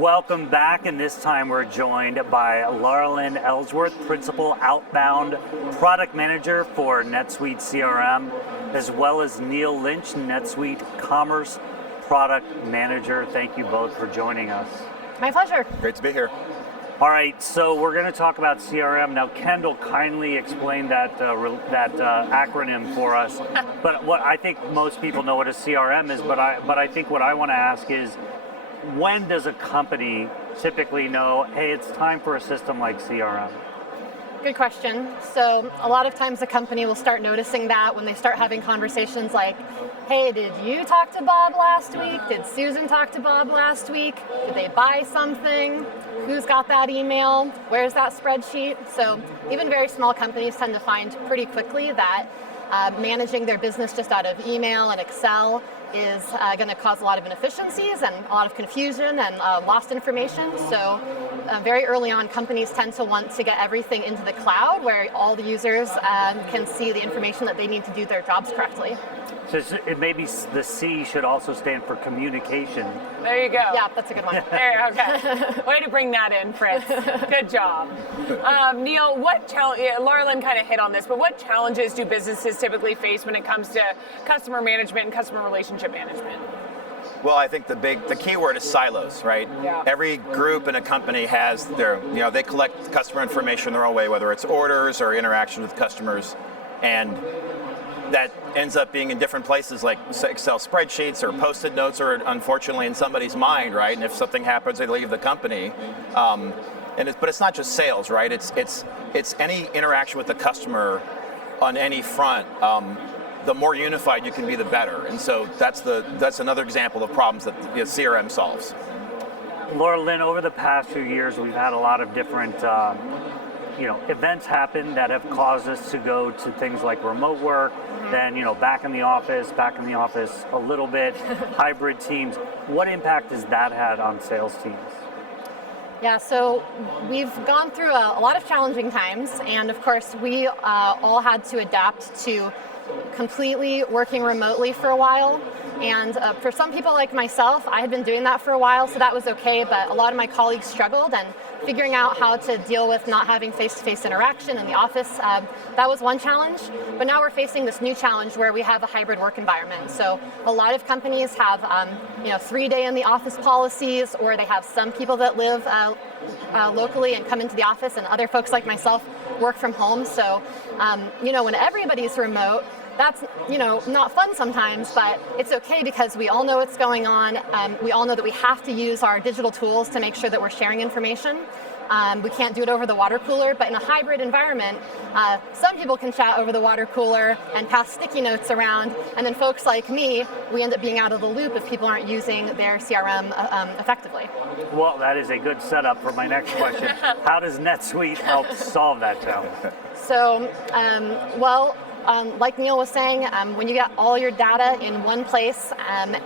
Welcome back, and this time we're joined by Laralyn Ellsworth, Principal Outbound Product Manager for NetSuite CRM, as well as Neil Lynch, NetSuite Commerce Product Manager. Thank you both for joining us. My pleasure. Great to be here. All right, so we're going to talk about CRM. Now, Kendall kindly explained that acronym for us, but what I think most people know what a CRM is, but I think what I want to ask is, when does a company typically know, hey, it's time for a system like CRM? Good question. So a lot of times a company will start noticing that when they start having conversations like, hey, did you talk to Bob last week? Did Susan talk to Bob last week? Did they buy something? Who's got that email? Where's that spreadsheet? So even very small companies tend to find pretty quickly that managing their business just out of email and Excel is going to cause a lot of inefficiencies and a lot of confusion and lost information. So very early on, companies tend to want to get everything into the cloud where all the users can see the information that they need to do their jobs correctly. So it maybe the C should also stand for communication. There you go. Yeah, that's a good one. There, okay. Way to bring that in, Fritz. Good job. Neil, Laralyn kind of hit on this, but what challenges do businesses typically face when it comes to customer management and customer relationship management? Well, I think the key word is silos, right? Yeah. Every group in a company has they collect customer information their own way, whether it's orders or interaction with customers, and that ends up being in different places like Excel spreadsheets or Post-it notes, or unfortunately in somebody's mind, right? And if something happens, they leave the company. But it's not just sales, right? It's any interaction with the customer on any front. The more unified you can be, the better. And so that's another example of problems that CRM solves. Laralyn, over the past few years, we've had a lot of different events happen that have caused us to go to things like remote work, then back in the office a little bit, hybrid teams. What impact has that had on sales teams? Yeah, so we've gone through a lot of challenging times, and of course we all had to adapt to completely working remotely for a while. And for some people like myself, I had been doing that for a while, so that was okay, but a lot of my colleagues struggled, and figuring out how to deal with not having face-to-face interaction in the office, that was one challenge. But now we're facing this new challenge where we have a hybrid work environment. So a lot of companies have 3-day in the office policies, or they have some people that live locally and come into the office, and other folks like myself work from home. So when everybody's remote, that's not fun sometimes, but it's okay because we all know what's going on. We all know that we have to use our digital tools to make sure that we're sharing information. We can't do it over the water cooler, but in a hybrid environment, some people can chat over the water cooler and pass sticky notes around, and then folks like me, we end up being out of the loop if people aren't using their CRM effectively. Well, that is a good setup for my next question. How does NetSuite help solve that challenge? So, like Neil was saying, when you get all your data in one place,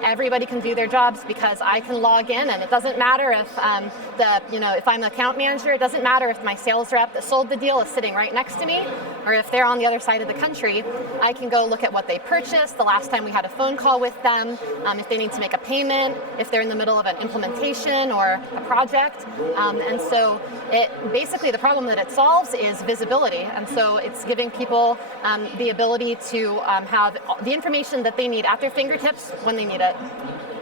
everybody can do their jobs because I can log in, and it doesn't matter if if I'm the account manager, it doesn't matter if my sales rep that sold the deal is sitting right next to me, or if they're on the other side of the country. I can go look at what they purchased, the last time we had a phone call with them, if they need to make a payment, if they're in the middle of an implementation or a project. And so basically the problem that it solves is visibility. And so it's giving people the ability to have the information that they need at their fingertips when they need it.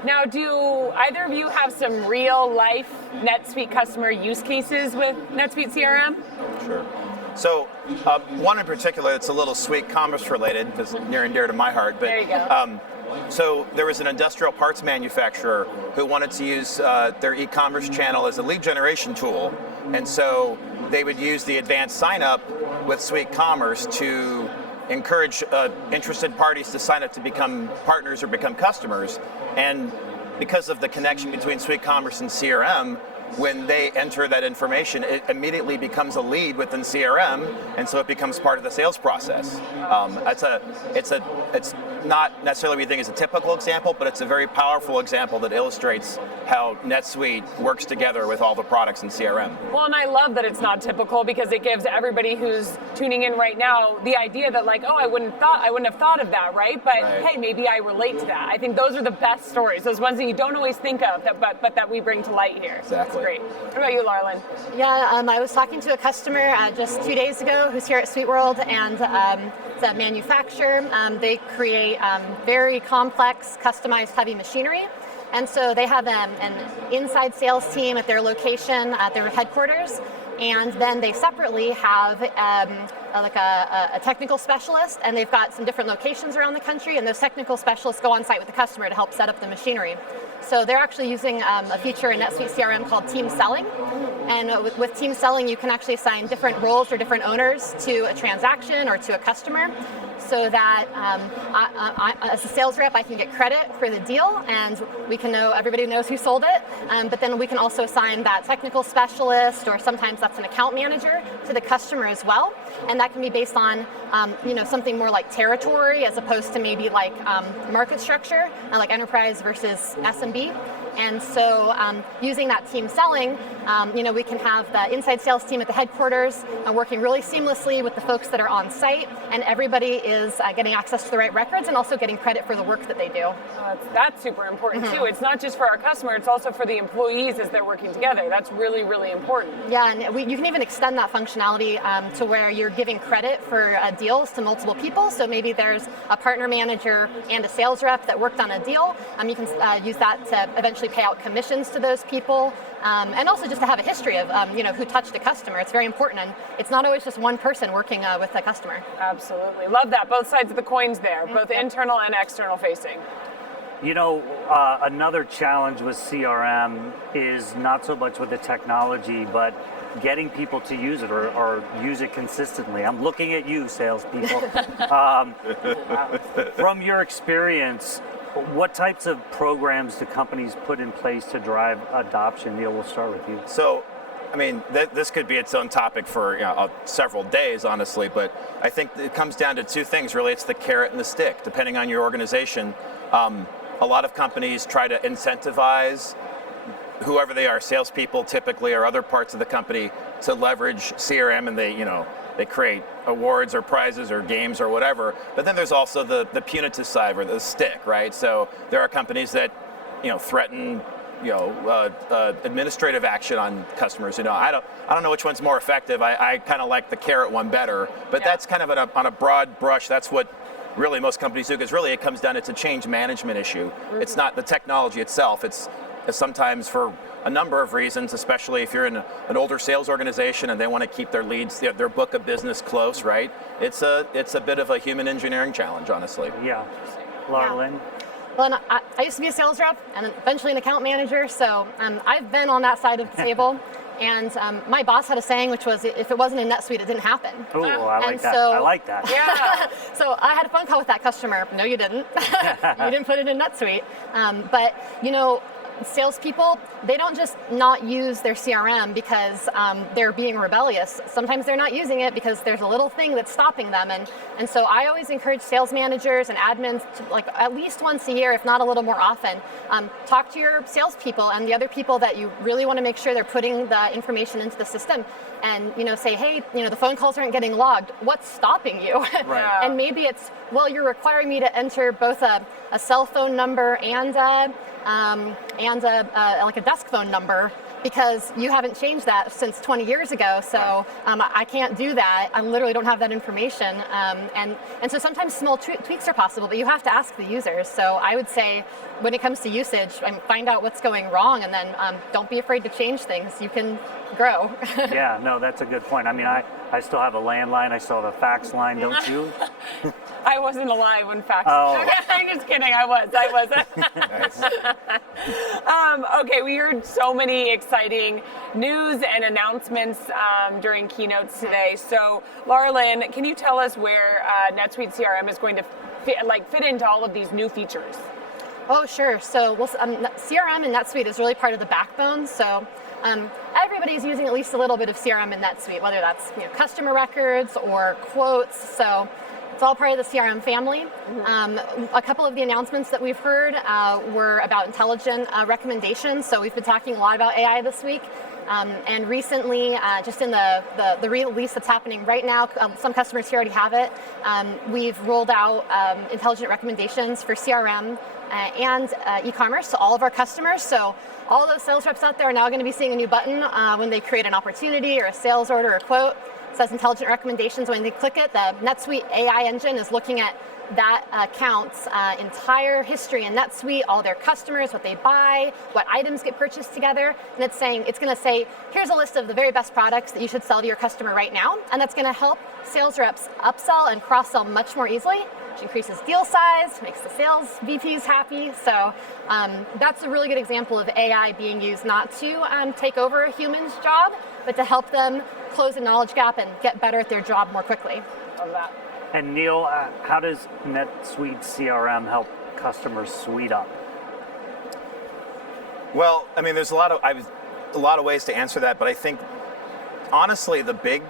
Now, do either of you have some real-life NetSuite customer use cases with NetSuite CRM? Sure. So one in particular, it's a little Suite Commerce related, because near and dear to my heart. But, there you go. So there was an industrial parts manufacturer who wanted to use their e-commerce channel as a lead generation tool, and so they would use the advanced sign-up with Suite Commerce to encourage interested parties to sign up to become partners or become customers. And because of the connection between Suite Commerce and CRM, when they enter that information, it immediately becomes a lead within CRM, and so it becomes part of the sales process. It's not necessarily what you think is a typical example, but it's a very powerful example that illustrates how NetSuite works together with all the products in CRM. Well, and I love that it's not typical, because it gives everybody who's tuning in right now the idea that, like, oh, I wouldn't have thought of that, right? But hey, maybe I relate to that. I think those are the best stories, those ones that you don't always think of, but that we bring to light here. Exactly. That's great. What about you, Laralyn? Yeah, I was talking to a customer just 2 days ago who's here at SuiteWorld, and it's a manufacturer. They create very complex, customized heavy machinery. And so they have an inside sales team at their location, at their headquarters, and then they separately have a technical specialist, and they've got some different locations around the country, and those technical specialists go on site with the customer to help set up the machinery. So they're actually using a feature in NetSuite CRM called Team Selling. And with Team Selling, you can actually assign different roles or different owners to a transaction or to a customer, so that I, as a sales rep, I can get credit for the deal, and we can know, everybody knows who sold it. But then we can also assign that technical specialist, or sometimes that's an account manager, to the customer as well. And that can be based on something more like territory, as opposed to maybe like market structure, like enterprise versus SMB. And so using that team selling, we can have the inside sales team at the headquarters working really seamlessly with the folks that are on site, and everybody is getting access to the right records and also getting credit for the work that they do. That's super important too. It's not just for our customer, it's also for the employees as they're working together. That's really, really important. Yeah, and you can even extend that functionality to where you're giving credit for deals to multiple people. So maybe there's a partner manager and a sales rep that worked on a deal. You can use that to eventually pay out commissions to those people, and also just to have a history of who touched a customer. It's very important, and it's not always just one person working with a customer. Absolutely, love that. Both sides of the coins there, both internal and external facing. Another challenge with CRM is not so much with the technology, but getting people to use it or use it consistently. I'm looking at you, salespeople. From your experience, what types of programs do companies put in place to drive adoption? Neil, we'll start with you. So, this could be its own topic for several days, honestly, but I think it comes down to two things, really. It's the carrot and the stick, depending on your organization. A lot of companies try to incentivize whoever they are, salespeople typically, or other parts of the company, to leverage CRM, and they create awards or prizes or games or whatever. But then there's also the punitive side, or the stick, right? So there are companies that threaten administrative action on customers. I don't know which one's more effective. I kind of like the carrot one better, but that's kind of on a broad brush. That's what really most companies do, because really it comes down, it's a change management issue. It's not the technology itself. It's sometimes, for a number of reasons, especially if you're in an older sales organization and they want to keep their leads, their book of business close, right? It's a bit of a human engineering challenge, honestly. Yeah. Laralyn? Well, I used to be a sales rep and eventually an account manager, so I've been on that side of the table. And my boss had a saying, which was, if it wasn't in NetSuite, it didn't happen. Oh, I like that. So, I like that. Yeah. So I had a phone call with that customer. No, you didn't. You didn't put it in NetSuite. But salespeople, they don't just not use their CRM because they're being rebellious. Sometimes they're not using it because there's a little thing that's stopping them. And so I always encourage sales managers and admins to, like, at least once a year, if not a little more often, talk to your salespeople and the other people that you really want to make sure they're putting the information into the system, and say, hey, the phone calls aren't getting logged. What's stopping you? Right. And maybe it's, well, you're requiring me to enter both a cell phone number and like a desk phone number, because you haven't changed that since 20 years ago. So I can't do that. I literally don't have that information. And so sometimes small tweaks are possible, but you have to ask the users. So I would say, when it comes to usage, find out what's going wrong, and then don't be afraid to change things. You can grow. Yeah, no, that's a good point. I still have a landline. I still have a fax line, don't you? I wasn't alive when fax. Oh. I'm just kidding. I was. Okay, we heard so many exciting news and announcements during keynotes today. So, Laralyn, can you tell us where NetSuite CRM is going to fit into all of these new features? Oh, sure. So CRM and NetSuite is really part of the backbone. So everybody's using at least a little bit of CRM in NetSuite, whether that's customer records or quotes. So it's all part of the CRM family. A couple of the announcements that we've heard were about intelligent recommendations. So we've been talking a lot about AI this week. And recently, just in the release that's happening right now, some customers here already have it. We've rolled out intelligent recommendations for CRM and e-commerce to all of our customers. So all those sales reps out there are now going to be seeing a new button when they create an opportunity or a sales order or quote. It says intelligent recommendations. When they click it, the NetSuite AI engine is looking at that account's entire history in NetSuite, all their customers, what they buy, what items get purchased together, and it's going to say, here's a list of the very best products that you should sell to your customer right now, and that's going to help sales reps upsell and cross-sell much more easily, which increases deal size, makes the sales VPs happy. So that's a really good example of AI being used not to take over a human's job, but to help them close a knowledge gap and get better at their job more quickly. Love that. And Neil, how does NetSuite CRM help customers suite up? Well, I mean, there's a lot of ways to answer that, but I think honestly, the big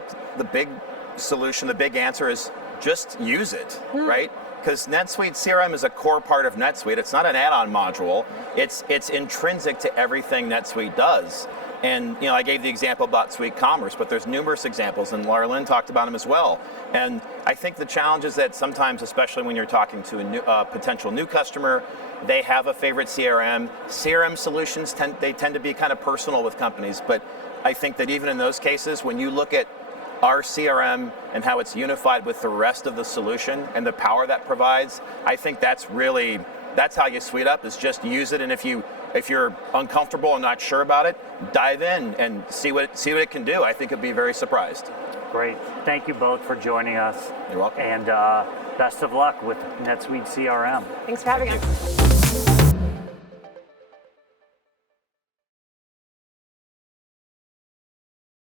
solution, the big answer is just use it, right? Because NetSuite CRM is a core part of NetSuite. It's not an add-on module. It's intrinsic to everything NetSuite does. And I gave the example about Suite Commerce, but there's numerous examples, and Laralyn talked about them as well. And I think the challenge is that sometimes, especially when you're talking to a potential new customer, they have a favorite CRM. CRM solutions tend to be kind of personal with companies, but I think that even in those cases, when you look at our CRM and how it's unified with the rest of the solution and the power that provides, I think that's how you suite up, is just use it. And if you're uncomfortable and not sure about it, dive in and see what it can do. I think you'll be very surprised. Great. Thank you both for joining us. You're welcome. And best of luck with NetSuite CRM. Thanks for having us.